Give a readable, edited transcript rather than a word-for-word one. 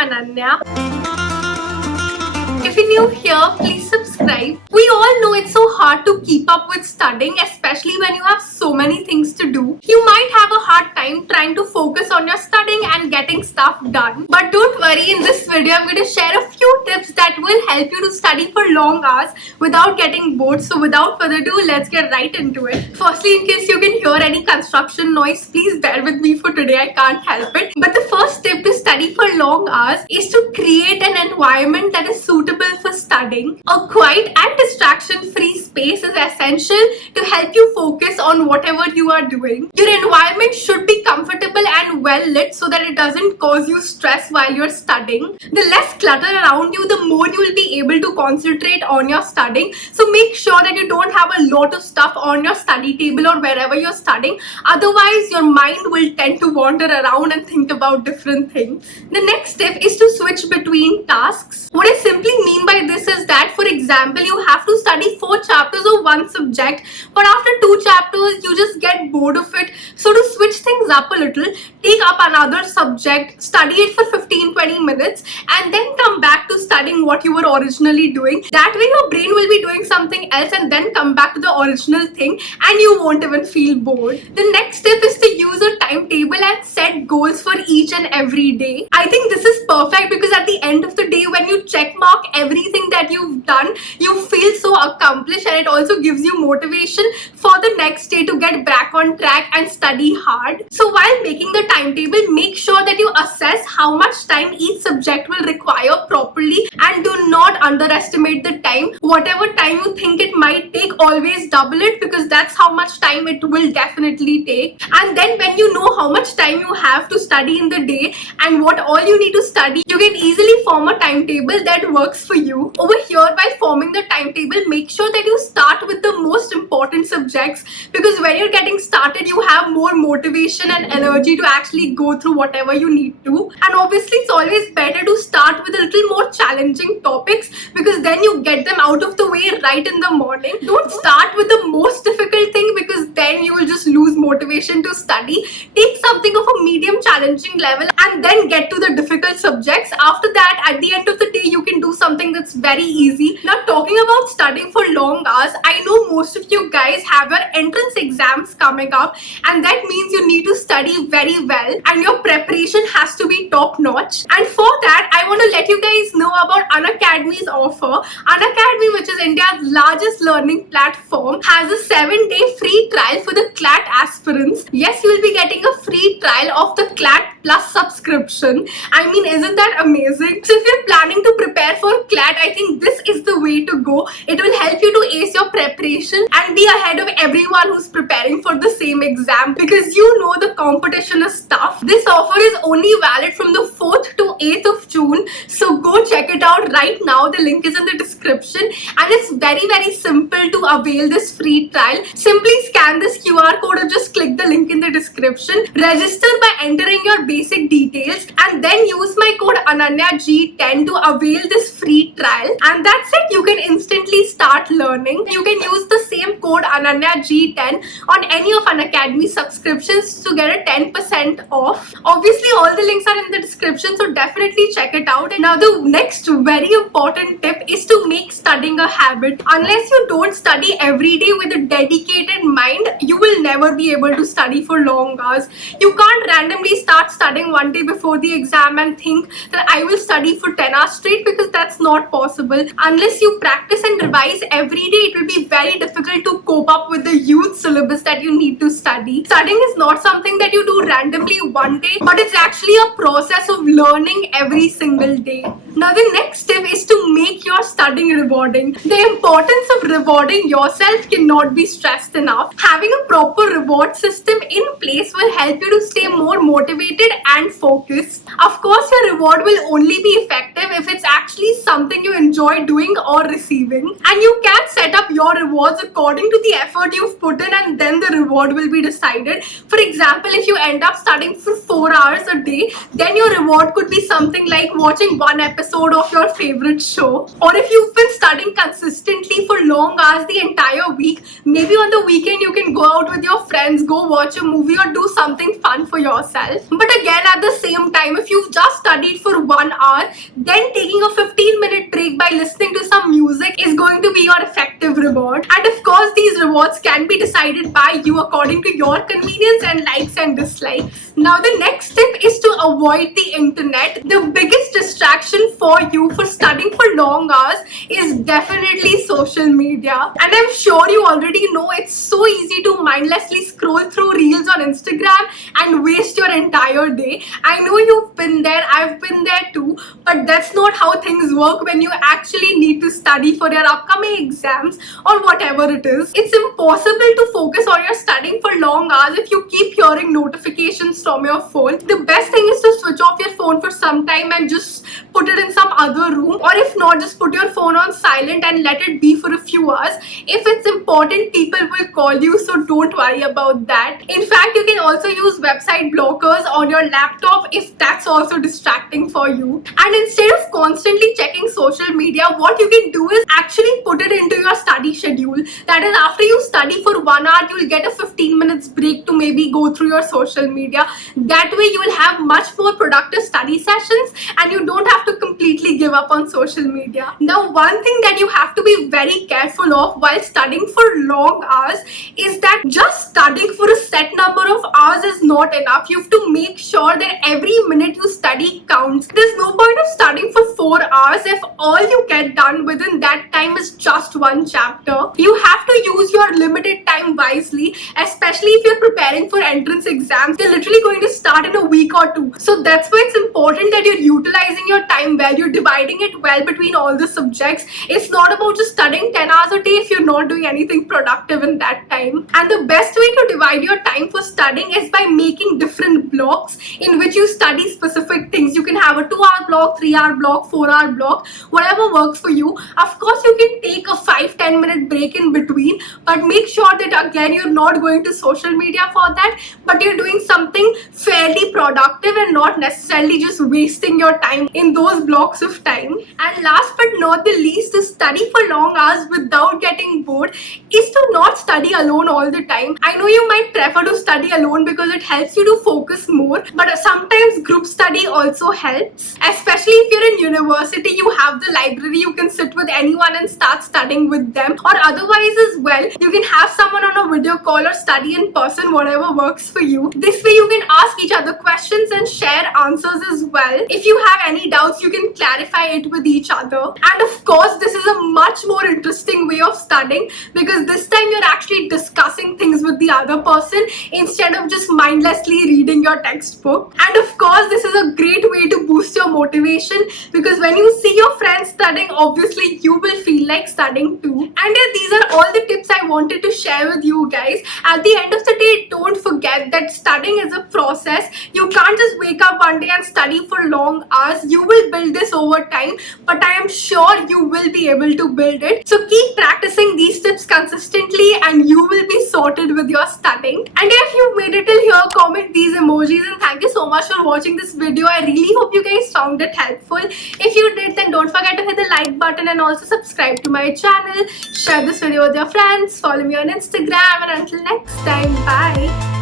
Ananya. If you're new here, please subscribe. We all know it's so hard to keep up with studying, especially when you have so many things to do. You might have a hard time trying to focus on your studying and getting stuff done. But don't worry, in this video, I'm going to share a few tips that will help you to study for long hours without getting bored. So without further ado, let's get right into it. Firstly, in case you can hear any construction noise, please bear with me for today. I can't help it. But the first tip to study for long hours is to create an environment that is suitable for studying. A quiet and distraction-free space is essential to help you focus on whatever you are doing. Your environment should be comfortable and well lit so that it doesn't cause you stress while you're studying. The less clutter around you, the more you will be able to concentrate on your studying. So make sure that you don't have a lot of stuff on your study table or wherever you're studying. Otherwise, your mind will tend to wander around and think about different things. The next step is to switch between tasks. What I simply mean by this is that, for example, you have to study 4 chapters of one subject, but after 2 chapters, you just get bored of it. So to switch things up a little, take up another subject, study it for 15-20 minutes, and then come back to studying what you were originally doing. That way, your brain will be doing something else and then come back to the original thing, and you won't even feel bored. The next step is to use a timetable and set goals for each and every day. I think this is perfect because at the end of the day, when you check mark everything that you've done, you feel so accomplished, and it also gives you motivation for the next day to get back on track and study hard. So while making the timetable, make sure that you assess how much time each subject will require properly, and do not underestimate the time. Whatever time you think it might take, always double it, because that's how much time it will definitely take. And then when you know how much time you have to study in the day and what all you need to study, you can easily form a timetable that works for you. Over here, while forming the timetable, make sure that you start with the most important subjects, because when you're getting started, you have more motivation and energy to actually go through whatever you need to. And obviously, it's always better to start with a little more challenging topics, because then you get them out of the way right in the morning. Don't start with the most difficult thing, because then you will just lose motivation to study. Take something of a medium challenging level and then get to the difficult subjects. After that, at the end of the day, you can do something that's very easy. Now, talking about studying for long hours, I know most of you guys have your entrance exams coming up, and that means you need to study very well and your preparation has to be top notch. And for that, I want to let you guys know about Unacademy's offer. Unacademy, which is India's largest learning platform, has a 7-day free trial for the CLAT aspirants. Yes, you will be getting a free trial of the CLAT Plus subscription. I mean, isn't that amazing? So if you're planning to prepare for CLAT, I think this is the way to go. It will help you to ace your preparation and be ahead of everyone who's preparing for the same exam, because you know the competition is tough. This offer is only valid from the 4th to 8th of June. So go check it out right now. The link is in the description, and it's very simple to avail this free trial. Simply scan this QR code or just click the link in the description. Register by entering your basic details and then use my code ANANYAG10 to avail this free trial. And that's it. You can instantly start learning. You can use the same code ANANYAG10 on any of Unacademy subscriptions to get a 10% off. Obviously, all the links are in the description, so definitely check it out. And now the next very important tip is to make studying a habit. Unless you don't study every day with a dedicated mind, you will never be able to study for long hours. You can't randomly start studying one day before the exam and think that I will study for 10 hours straight, because that's not possible. Unless you practice and revise every day, it will be very difficult to cope up with the huge syllabus that you need to study. Studying is not something that you do randomly one day, but it's actually a process of learning every single day. Now, the next step is to make your studying rewarding. The importance of rewarding yourself cannot be stressed enough. Having a proper reward system in place will help you to stay more motivated and focused. Of course, your reward will only be effective if it's actually something you enjoy doing or receiving. And you can set up your rewards according to the effort you've put in, and then the reward will be decided. For example, if you end up studying for 4 hours a day, then your reward could be something like watching one episode of your favorite show. Or if you've been studying consistently for long hours the entire week, maybe on the weekend you can go out with your friends, go watch a movie or do something fun for yourself. But again, at the same time, time, if you've just studied for 1 hour, then taking a 15-minute break by listening to some music is going to be your effective reward. And of course, these rewards can be decided by you according to your convenience and likes and dislikes. Now, the next tip is to avoid the internet. The biggest distraction for you for studying for long hours is definitely social media. And I'm sure you already know it's so easy to mindlessly scroll through reels on Instagram and waste your entire day. I know you've been there, I've been there too, but that's not how things work when you actually need to study for your upcoming exams or whatever it is. It's impossible to focus on your studying for long hours if you keep hearing notifications from your phone. The best thing is to switch off your phone for some time and just put it in some other room, or if not, just put your phone on silent and let it be for a few hours. If it's important, people will call you, so don't worry about that. In fact, you can also use website blockers on your laptop if that's also distracting for you. And instead of constantly checking social media, what you can do is actually put it into your study schedule. That is, after you study for 1 hour, you'll get a 15 minutes break to maybe go through your social media. That way you will have much more productive study sessions and you don't have to completely give up on social media. Now, one thing that you have to be very careful of while studying for long hours is that just studying for a set number of hours is not enough. You have to make sure that every minute you study counts. There's no point of studying for 4 hours if all you get done within that time is just one chapter. You have to use your limited time wisely, especially if you're preparing for entrance exams. They're literally going to start in a week or two. So that's why it's important that you're utilizing your time well. You're dividing it well between all the subjects. It's not about just studying 10 hours a day if you're not doing anything productive in that time. And the best way to divide your time for studying is by making different blocks in which you study specific things. You can have a 2-hour block, 3-hour block, 4-hour block, whatever works for you. Of course, you can take a 5-10 minute break in between, but make sure that again you're not going to social media for that, but you're doing something fairly productive and not necessarily just wasting your time in those blocks of time. And last but not the least, to study for long hours without getting bored is to not study alone all the time. I know you might prefer to study alone because it helps you to focus more, but sometimes group study also helps. Especially if you're in university, you have the library, you can sit with anyone and start studying with them, or otherwise as well, you can have someone on a video call or study in person, whatever works for you. This way you can ask each other questions and share answers as well. If you have any doubts, you can clarify it with each other. And of course, this is a much more interesting way of studying because this time you're actually discussing things with the other person instead of just mindlessly reading your textbook. And of course, this is a great way to boost your motivation because when you see your friends studying, obviously you will feel like studying too. And these are all the tips I wanted to share with you guys. At the end of the day, don't forget that studying is a process. You can't just wake up one day and study for long hours. You will build this over time, but I am sure you will be able to build it. So keep practicing these tips consistently and you will be sorted with your studying. And if you made it till here, comment these emojis, and thank you so much for watching this video. I really hope you guys found it helpful. If you did, then don't forget to hit the like button and also subscribe to my channel. Share this video with your friends, follow me on Instagram, and until next time, bye.